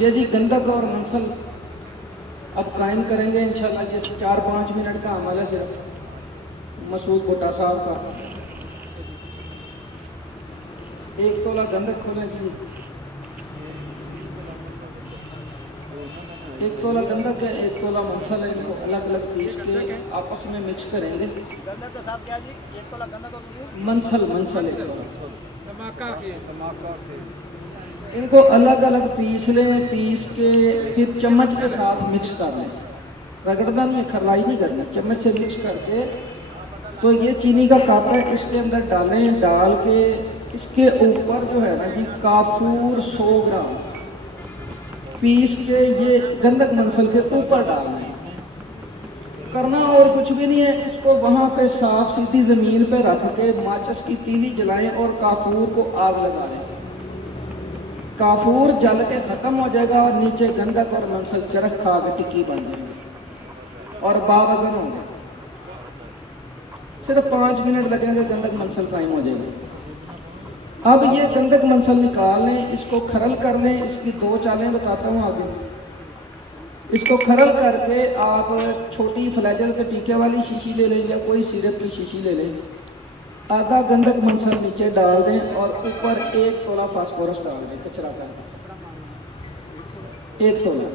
ये जी गंधक और मंसल अब कायम करेंगे इंशाल्लाह। ये 4-5 मिनट का अमल है सिर्फ मसूद भुट्टा साहब का। 1 तोला गंधक खोलें जी, 1 तोला गंधक है, 1 तोला मंसल है। इनको अलग अलग पीस के आपस में मिक्स करेंगे। गंधक के साथ क्या जी? 1 तोला गंधक और मंसल 1 तोला इनको अलग अलग पीस लें। पीस के फिर चम्मच के साथ मिक्स कर लें, रगड़ना नहीं, खरलाई नहीं करना, चम्मच से मिक्स करके तो ये चीनी का कप है, इसके अंदर डालें। डाल के इसके ऊपर जो है ना जी काफूर 100 ग्राम पीस के ये गंधक मंसल के ऊपर डालना है। करना और कुछ भी नहीं है। इसको वहाँ पे साफ सीधी ज़मीन पे रख के माचिस की तीली जलाएं और काफूर को आग लगा लें। काफूर जल के ख़त्म हो जाएगा और नीचे गंधक और मंसल चरख खा के टिक्की बन जाएगी और बावजन होंगे। सिर्फ 5 मिनट लगेंगे, गंधक मंसल कायम हो जाएगी। अब ये गंधक मंसल निकाल लें, इसको खरल कर लें। इसकी 2 चालें बताता हूँ आगे। इसको खरल करके आप छोटी फ्लैजल के टीके वाली शीशी ले लें या कोई सिरप की शीशी ले लें। आधा गंधक मंसल नीचे डाल दें और ऊपर 1 तोला फास्फोरस डाल दें, कचरा का 1 तोला।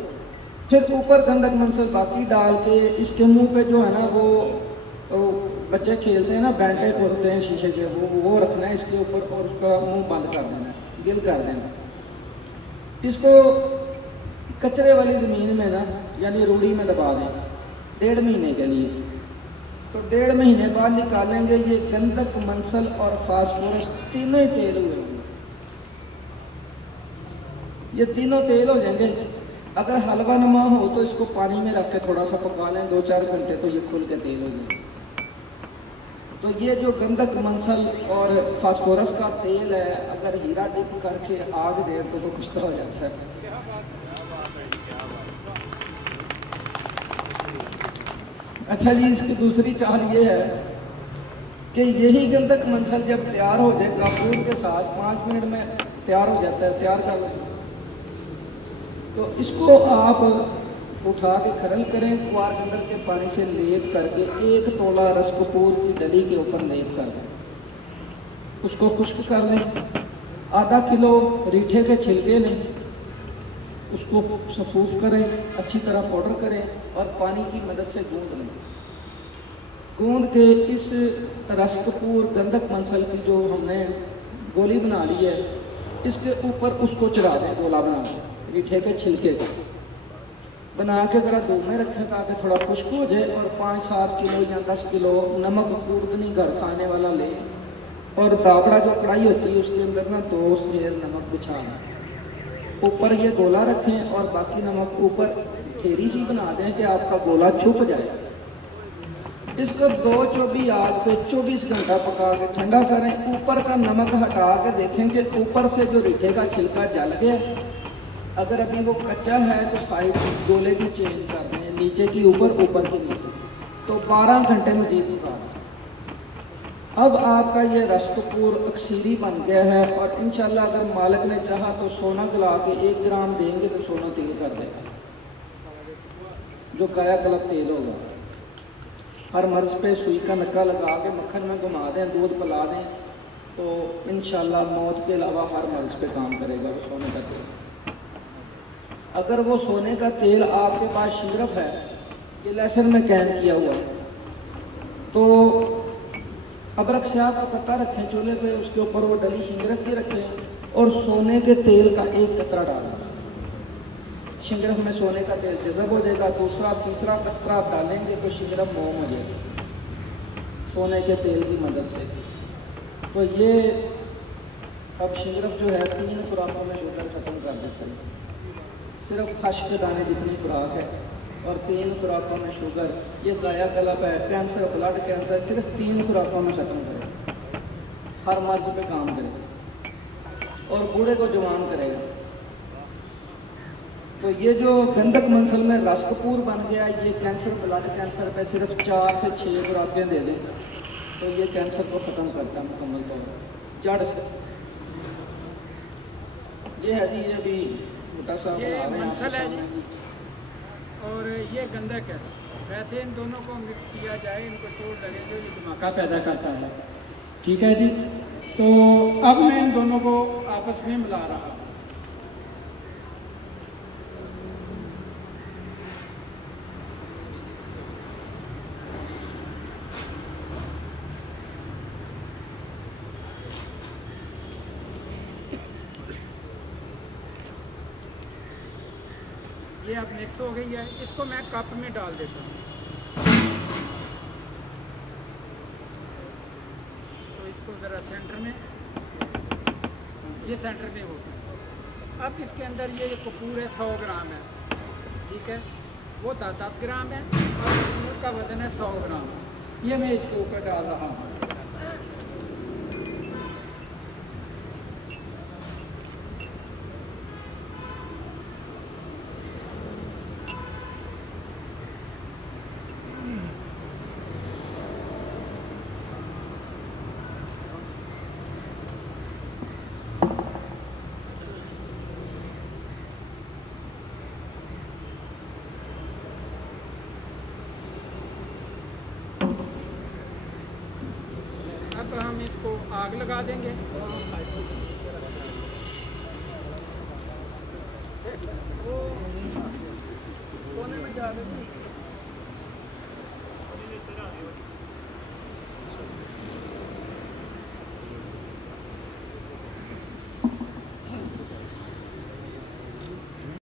फिर ऊपर गंधक मंसल बाकी डाल के इसके मुंह पे जो है ना वो बच्चे खेलते हैं ना, बैंटे खोलते हैं शीशे के, वो रखना है इसके ऊपर और उसका मुंह बंद कर देना, गिल कर देना। इसको कचरे वाली ज़मीन में ना यानी रूढ़ी में दबा दें 1.5 महीने के लिए। तो 1.5 महीने बाद निकालेंगे। ये गंधक मंसल और फास्फोरस तीनों ही तेल हुए होंगे। ये तीनों तेल हो जाएंगे। अगर हलवा नुमा हो तो इसको पानी में रख के थोड़ा सा पका लें 2-4 घंटे, तो ये खुल के तेल हो जाएंगे। तो ये जो गंधक मंसल और फास्फोरस का तेल है, अगर हीरा डिप करके आग दें तो कुछ तो हो जाता है। अच्छा जी, इसकी दूसरी चाल ये है कि यही गंधक मंसल जब तैयार हो जाए काफूर के साथ 5 मिनट में तैयार हो जाता है, तैयार कर लें। तो इसको आप उठा के खरल करें, कुआर गंधक के पानी से लेप करके 1 तोला रस कपूर की डली के ऊपर लेप कर दें। उसको खुश्क कर लें। आधा किलो रीठे के छिलके लें, उसको सफूफ करें, अच्छी तरह पाउडर करें और पानी की मदद से गूंद लें। गूंद के इस रस कपूर गंधक मंसल की जो हमने गोली बना ली है, इसके ऊपर उसको चढ़ा दें। गोला बना दें रीठे के छिलके का बना के ज़रा धूप में रखें ताकि थोड़ा खुश्क हो जाए। और 5-7 किलो या 10 किलो नमक खूर्दनी घर खाने वाला लें और दाबड़ा जो कढ़ाई होती है उसके अंदर ना 2 सेर नमक बिछा लें। ऊपर ये गोला रखें और बाकी नमक ऊपर घेरी सी बना दें कि आपका गोला छुप जाए। इसको 2 चौबी आग पे 24 घंटा पका के ठंडा करें। ऊपर का नमक हटा के देखें कि ऊपर से जो रीठे का छिलका जल गया। अगर अभी वो कच्चा है तो साइड गोले की चेंज कर दें, नीचे की ऊपर, ऊपर की नीचे। तो 12 घंटे मजीद पका दें। अब आपका ये रस कपूर अक्सीरी बन गया है। और इंशाल्लाह अगर मालिक ने चाहा तो सोना गला के 1 ग्राम देंगे तो सोना तेल कर देगा, जो काया कलब तेल होगा। हर मर्ज पे सुई का नक्का लगा के मक्खन में घुमा दें, दूध पिला दें, तो इंशाल्लाह मौत के अलावा हर मर्ज पे काम करेगा वो सोने का तेल। अगर वो सोने का तेल आपके पास शिंगरफ है, ये लहसुन में कैन किया हुआ है, तो अदरक स्याह का पत्ता रखें चूल्हे पे, उसके ऊपर वो डली शिंगरफ भी रखें और सोने के तेल का 1 कतरा डालें। शिंगरफ में सोने का तेल जज़ब हो जाएगा। दूसरा तीसरा कतरा डालेंगे तो शिंगरफ मोम हो जाएगा सोने के तेल की मदद से। तो ये अब शिंगरफ जो है 3 खुराकों में शुगर ख़त्म कर देता है। सिर्फ खश के दाने जितनी खुराक है और 3 खुराकों में शुगर। ये काया कलब है, कैंसर, ब्लड कैंसर, सिर्फ 3 खुराकों में ख़त्म करेगा। हर मर्ज पे काम करेगा और बूढ़े को जवान करेगा। तो ये जो गंधक मंसल में रस कपूर बन गया, ये कैंसर, ब्लड कैंसर पे सिर्फ 4 से 6 खुराकें दे दें तो ये कैंसर को ख़त्म करता है मुकम्मल तौर पर जड़ से। ये है जी, ये भी मोटा सा ये बना रहे हैं मंसल है आपके जी, और ये गंधक है। वैसे इन दोनों को मिक्स किया जाए, इनको तोड़ लगे तो ये धमाका पैदा करता है। ठीक है जी, तो अब मैं इन दोनों को आपस में मिला रहा हूँ। ये अब मिक्स हो गई है, इसको मैं कप में डाल देता हूँ। तो इसको ज़रा सेंटर में, ये सेंटर में हो गया। अब इसके अंदर ये कपूर है 100 ग्राम है, ठीक है, वो 10 ग्राम है, और कपूर का वज़न है 100 ग्राम। ये मैं इसके ऊपर डाल रहा हूँ। अब हम इसको आग लगा देंगे। वो कोने में जा रहे थे।